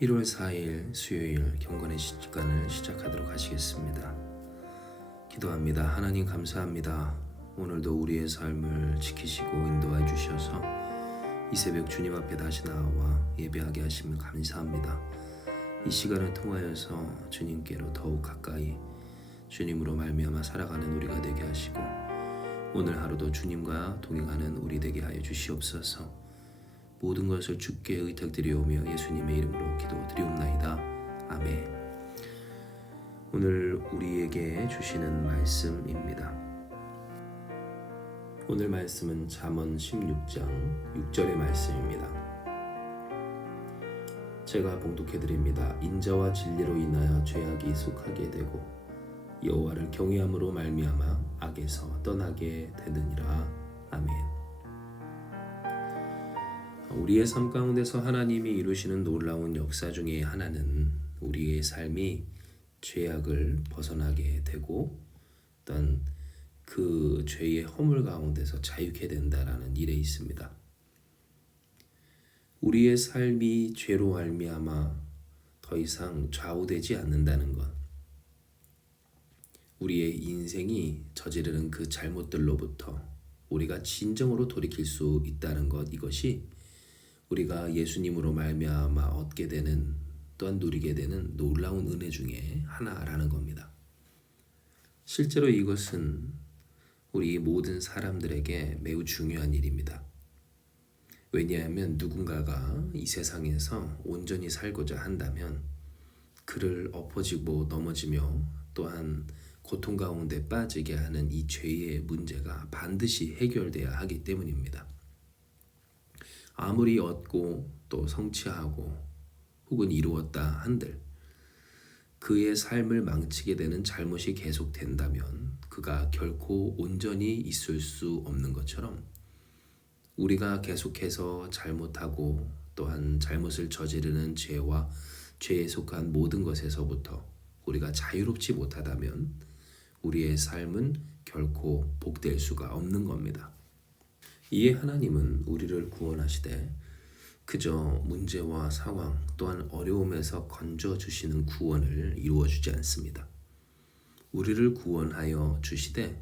1월 4일 수요일 경건의 시간을 시작하도록 하시겠습니다. 기도합니다. 하나님 감사합니다. 오늘도 우리의 삶을 지키시고 인도해 주셔서 이 새벽 주님 앞에 다시 나와 예배하게 하시면 감사합니다. 이 시간을 통하여서 주님께로 더욱 가까이 주님으로 말미암아 살아가는 우리가 되게 하시고 오늘 하루도 주님과 동행하는 우리 되게 하여 주시옵소서. 모든 것을 주께 의탁드리오며 예수님의 이름으로 기도드리옵나이다. 아멘. 오늘 우리에게 주시는 말씀입니다. 오늘 말씀은 잠언 16장 6절의 말씀입니다. 제가 봉독해드립니다. 인자와 진리로 인하여 죄악이 속하게 되고 여호와를 경외함으로 말미암아 악에서 떠나게 되느니라. 아멘. 우리의 삶 가운데서 하나님이 이루시는 놀라운 역사 중에 하나는 우리의 삶이 죄악을 벗어나게 되고 또한 그 죄의 허물 가운데서 자유케 된다라는 일에 있습니다. 우리의 삶이 죄로 말미암아 더 이상 좌우되지 않는다는 것, 우리의 인생이 저지르는 그 잘못들로부터 우리가 진정으로 돌이킬 수 있다는 것, 이것이 우리가 예수님으로 말미암아 얻게 되는 또한 누리게 되는 놀라운 은혜 중에 하나라는 겁니다. 실제로 이것은 우리 모든 사람들에게 매우 중요한 일입니다. 왜냐하면 누군가가 이 세상에서 온전히 살고자 한다면 그를 엎어지고 넘어지며 또한 고통 가운데 빠지게 하는 이 죄의 문제가 반드시 해결돼야 하기 때문입니다. 아무리 얻고 또 성취하고 혹은 이루었다 한들 그의 삶을 망치게 되는 잘못이 계속된다면 그가 결코 온전히 있을 수 없는 것처럼 우리가 계속해서 잘못하고 또한 잘못을 저지르는 죄와 죄에 속한 모든 것에서부터 우리가 자유롭지 못하다면 우리의 삶은 결코 복될 수가 없는 겁니다. 이에 하나님은 우리를 구원하시되 그저 문제와 상황 또한 어려움에서 건져주시는 구원을 이루어주지 않습니다. 우리를 구원하여 주시되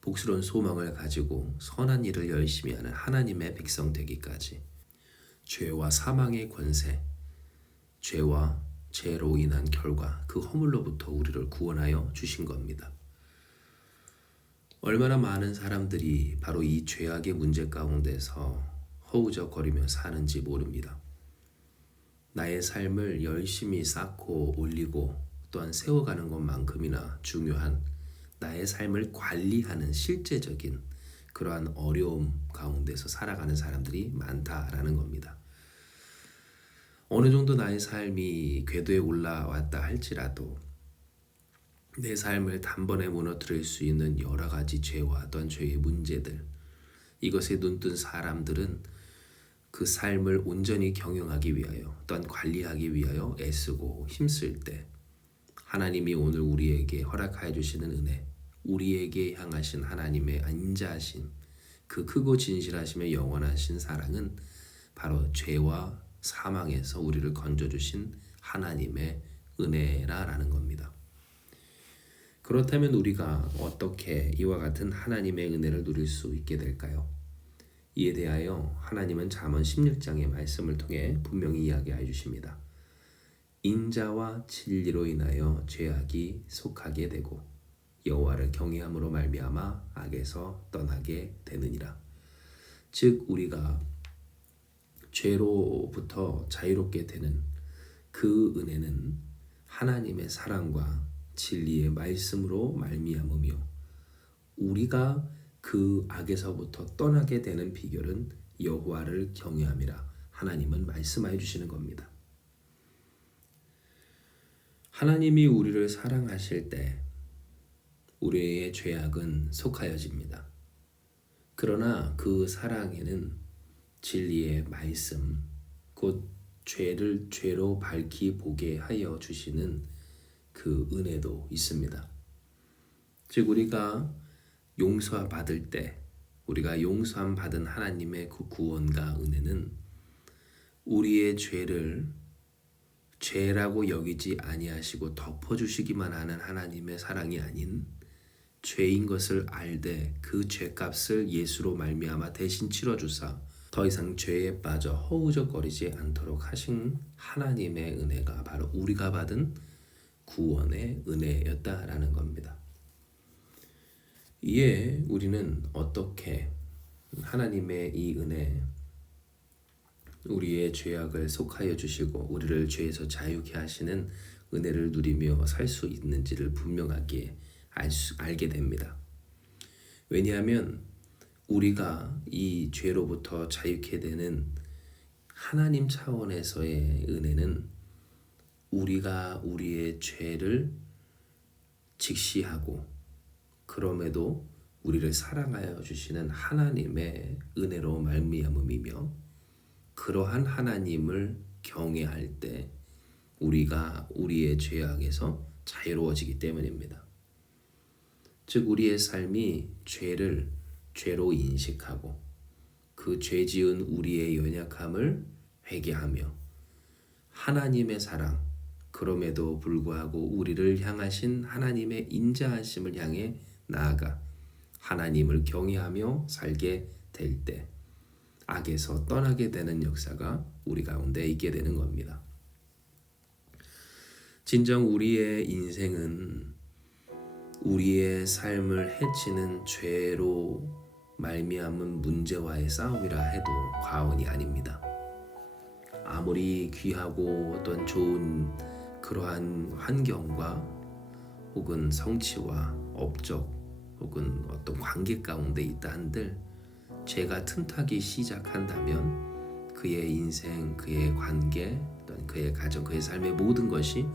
복스러운 소망을 가지고 선한 일을 열심히 하는 하나님의 백성 되기까지 죄와 사망의 권세, 죄와 죄로 인한 결과 그 허물로부터 우리를 구원하여 주신 겁니다. 얼마나 많은 사람들이 바로 이 죄악의 문제 가운데서 허우적거리며 사는지 모릅니다. 나의 삶을 열심히 쌓고 올리고 또한 세워가는 것만큼이나 중요한 나의 삶을 관리하는 실제적인 그러한 어려움 가운데서 살아가는 사람들이 많다라는 겁니다. 어느 정도 나의 삶이 궤도에 올라왔다 할지라도 내 삶을 단번에 무너뜨릴 수 있는 여러 가지 죄와 또한 죄의 문제들, 이것에 눈뜬 사람들은 그 삶을 온전히 경영하기 위하여 또한 관리하기 위하여 애쓰고 힘쓸 때 하나님이 오늘 우리에게 허락하여 주시는 은혜, 우리에게 향하신 하나님의 인자하심, 그 크고 진실하심의 영원하신 사랑은 바로 죄와 사망에서 우리를 건져주신 하나님의 은혜라는 겁니다. 그렇다면 우리가 어떻게 이와 같은 하나님의 은혜를 누릴 수 있게 될까요? 이에 대하여 하나님은 잠언 16장의 말씀을 통해 분명히 이야기해 주십니다. 인자와 진리로 인하여 죄악이 속하게 되고 여호와를 경외함으로 말미암아 악에서 떠나게 되느니라. 즉 우리가 죄로부터 자유롭게 되는 그 은혜는 하나님의 사랑과 진리의 말씀으로 말미암으며 우리가 그 악에서부터 떠나게 되는 비결은 여호와를 경외함이라 하나님은 말씀하여 주시는 겁니다. 하나님이 우리를 사랑하실 때 우리의 죄악은 속하여집니다. 그러나 그 사랑에는 진리의 말씀, 곧 죄를 죄로 밝히 보게 하여 주시는 그 은혜도 있습니다. 즉 우리가 용서받을 때 우리가 용서함 받은 하나님의 그 구원과 은혜는 우리의 죄를 죄라고 여기지 아니하시고 덮어주시기만 하는 하나님의 사랑이 아닌 죄인 것을 알되 그 죄값을 예수로 말미암아 대신 치러주사 더 이상 죄에 빠져 허우적거리지 않도록 하신 하나님의 은혜가 바로 우리가 받은 구원의 은혜였다라는 겁니다. 이에 우리는 어떻게 하나님의 이 은혜, 우리의 죄악을 속하여 주시고 우리를 죄에서 자유케 하시는 은혜를 누리며 살 수 있는지를 분명하게 알게 됩니다. 왜냐하면 우리가 이 죄로부터 자유케 되는 하나님 차원에서의 은혜는 우리가 우리의 죄를 직시하고 그럼에도 우리를 사랑하여 주시는 하나님의 은혜로 말미암음이며 그러한 하나님을 경외할 때 우리가 우리의 죄악에서 자유로워지기 때문입니다. 즉 우리의 삶이 죄를 죄로 인식하고 그 죄 지은 우리의 연약함을 회개하며 하나님의 사랑, 그럼에도 불구하고 우리를 향하신 하나님의 인자하심을 향해 나아가 하나님을 경외하며 살게 될 때 악에서 떠나게 되는 역사가 우리 가운데 있게 되는 겁니다. 진정 우리의 인생은 우리의 삶을 해치는 죄로 말미암은 문제와의 싸움이라 해도 과언이 아닙니다. 아무리 귀하고 어떤 좋은 그러한 환경과 혹은 성취와 업적 혹은 어떤 관계 가운데 있다 한들 죄가 틈타기 시작한다면 그의 인생, 그의 관계, 또는 그의 가정, 그의 삶의 모든 것이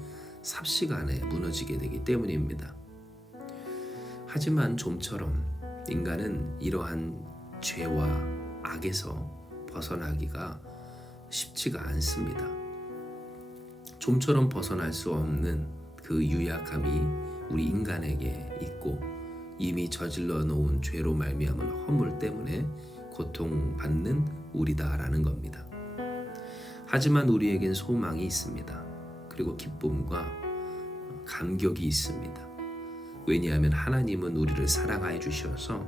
삽시간에 무너지게 되기 때문입니다. 하지만 좀처럼 인간은 이러한 죄와 악에서 벗어나기가 쉽지가 않습니다. 좀처럼 벗어날 수 없는 그 유약함이 우리 인간에게 있고 이미 저질러 놓은 죄로 말미암은 허물 때문에 고통받는 우리다라는 겁니다. 하지만 우리에겐 소망이 있습니다. 그리고 기쁨과 감격이 있습니다. 왜냐하면 하나님은 우리를 사랑하여 주셔서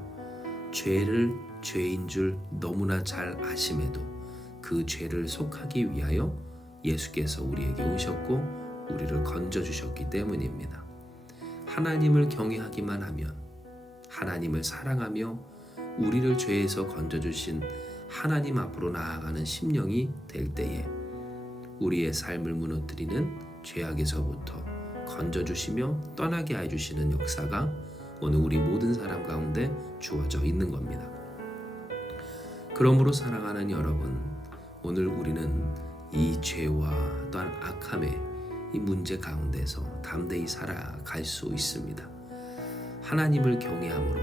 죄를 죄인 줄 너무나 잘 아심에도 그 죄를 속하기 위하여 예수께서 우리에게 오셨고 우리를 건져주셨기 때문입니다. 하나님을 경외하기만 하면 하나님을 사랑하며 우리를 죄에서 건져주신 하나님 앞으로 나아가는 심령이 될 때에 우리의 삶을 무너뜨리는 죄악에서부터 건져주시며 떠나게 해주시는 역사가 오늘 우리 모든 사람 가운데 주어져 있는 겁니다. 그러므로 사랑하는 여러분, 오늘 우리는 이 죄와 또한 악함의 이 문제 가운데서 담대히 살아갈 수 있습니다. 하나님을 경외함으로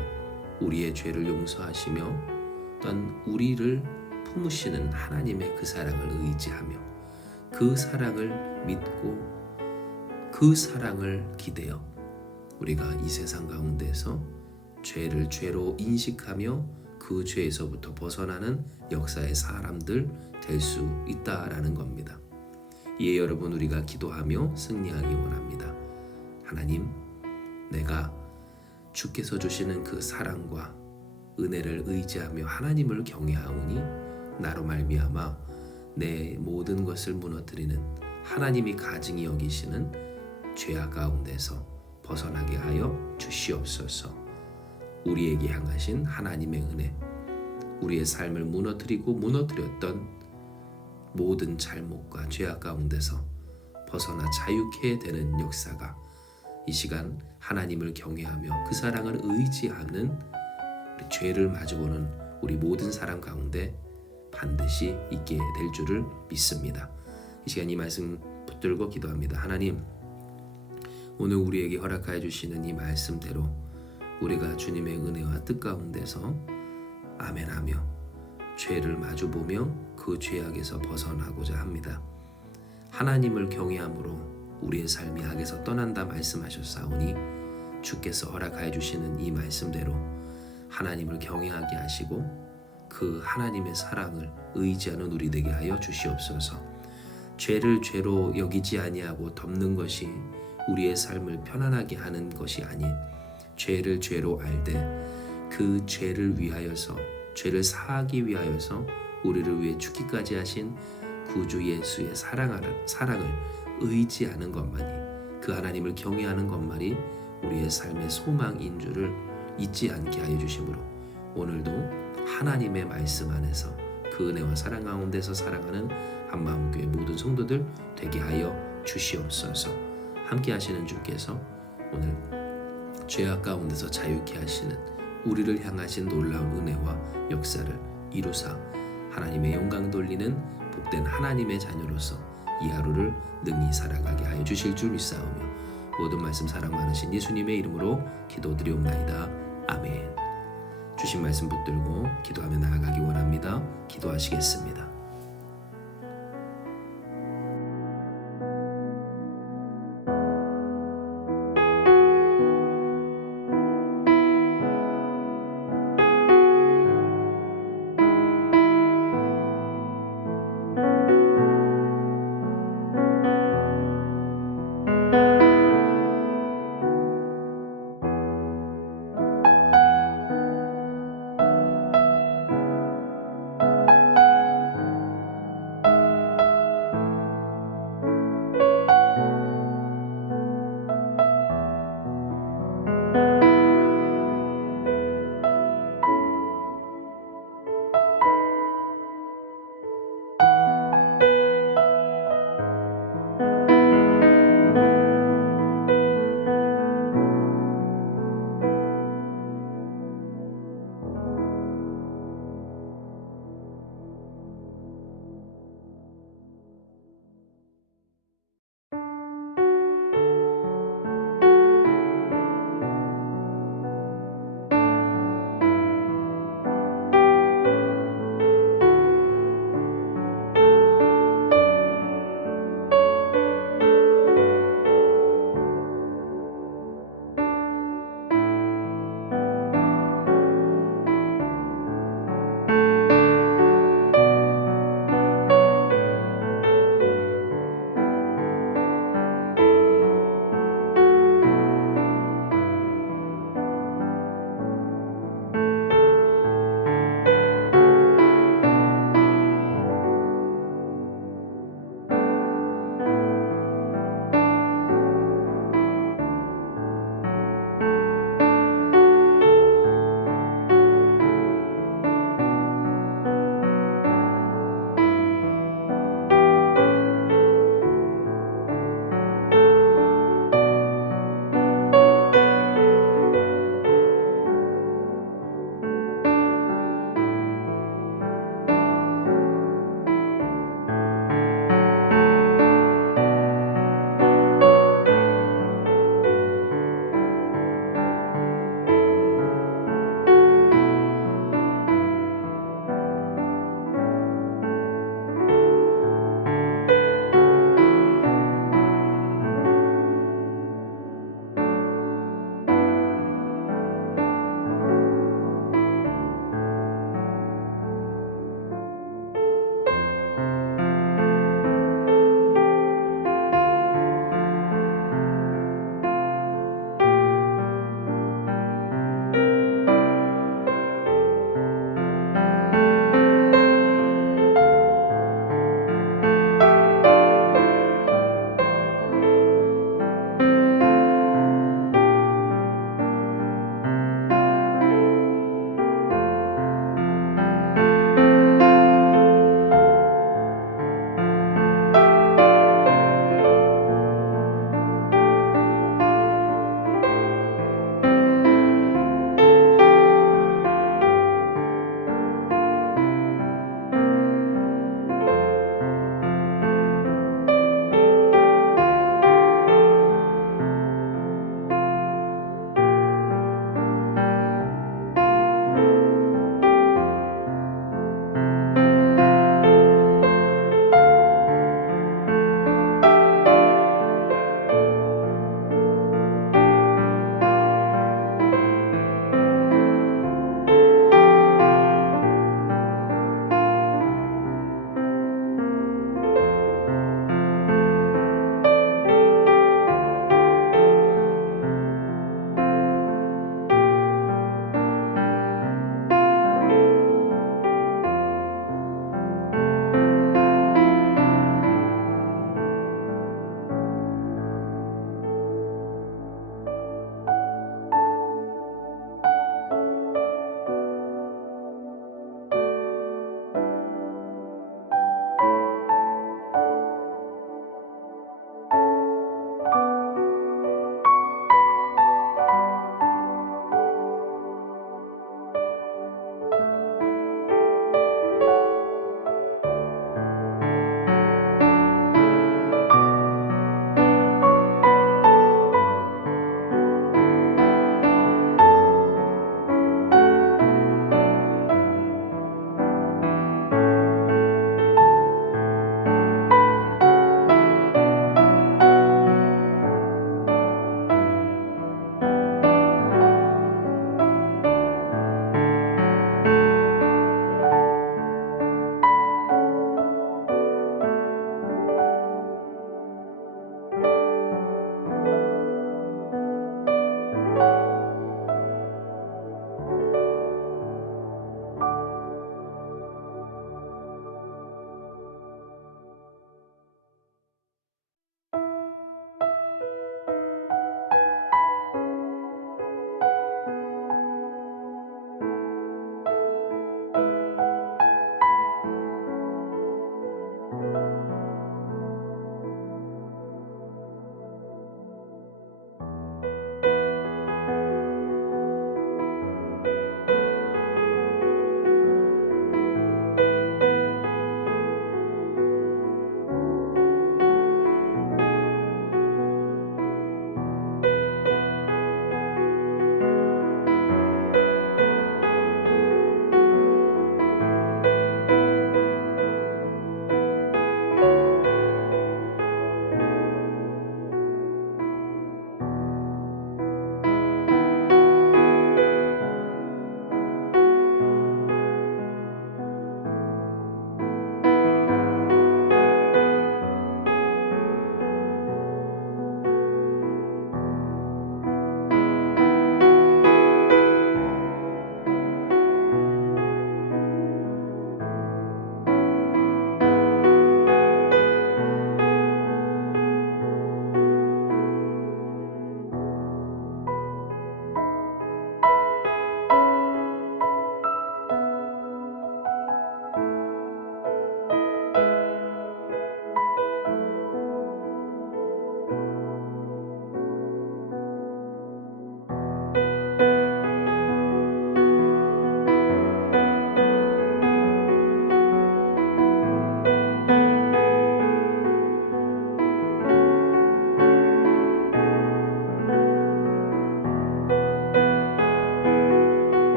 우리의 죄를 용서하시며 또한 우리를 품으시는 하나님의 그 사랑을 의지하며 그 사랑을 믿고 그 사랑을 기대어 우리가 이 세상 가운데서 죄를 죄로 인식하며 그 죄에서부터 벗어나는 역사의 사람들 될 수 있다라는 겁니다. 이에 여러분 우리가 기도하며 승리하기 원합니다. 하나님, 내가 주께서 주시는 그 사랑과 은혜를 의지하며 하나님을 경외하오니 나로 말미암아 내 모든 것을 무너뜨리는 하나님이 가증히 여기시는 죄악 가운데서 벗어나게 하여 주시옵소서. 우리에게 향하신 하나님의 은혜, 우리의 삶을 무너뜨리고 무너뜨렸던 모든 잘못과 죄악 가운데서 벗어나 자유케 되는 역사가 이 시간 하나님을 경외하며 그 사랑을 의지하는 우리 죄를 마주보는 우리 모든 사람 가운데 반드시 있게 될 줄을 믿습니다. 이 시간 이 말씀 붙들고 기도합니다. 하나님, 오늘 우리에게 허락하여 주시는 이 말씀대로 우리가 주님의 은혜와 뜻 가운데서 아멘하며 죄를 마주보며 그 죄악에서 벗어나고자 합니다. 하나님을 경외함으로 우리의 삶이 악에서 떠난다 말씀하셨사오니 주께서 허락하여 주시는 이 말씀대로 하나님을 경외하게 하시고 그 하나님의 사랑을 의지하는 우리 되게 하여 주시옵소서. 죄를 죄로 여기지 아니하고 덮는 것이 우리의 삶을 편안하게 하는 것이 아닌 죄를 죄로 알되 그 죄를 위하여서 죄를 사하기 위하여서 우리를 위해 죽기까지 하신 구주 예수의 사랑을 의지하는 것만이, 그 하나님을 경외하는 것만이 우리의 삶의 소망인 줄을 잊지 않게 하여 주심으로 오늘도 하나님의 말씀 안에서 그 은혜와 사랑 가운데서 살아가는 한마음교회 모든 성도들 되게 하여 주시옵소서. 함께 하시는 주께서 오늘 죄악 가운데서 자유케 하시는 우리를 향하신 놀라운 은혜와 역사를 이루사 하나님의 영광 돌리는 복된 하나님의 자녀로서 이 하루를 능히 살아가게 하여 주실 줄 믿사오며 모든 말씀 사랑 많으신 예수님의 이름으로 기도드리옵나이다. 아멘. 주신 말씀 붙들고 기도하며 나아가기 원합니다. 기도하시겠습니다.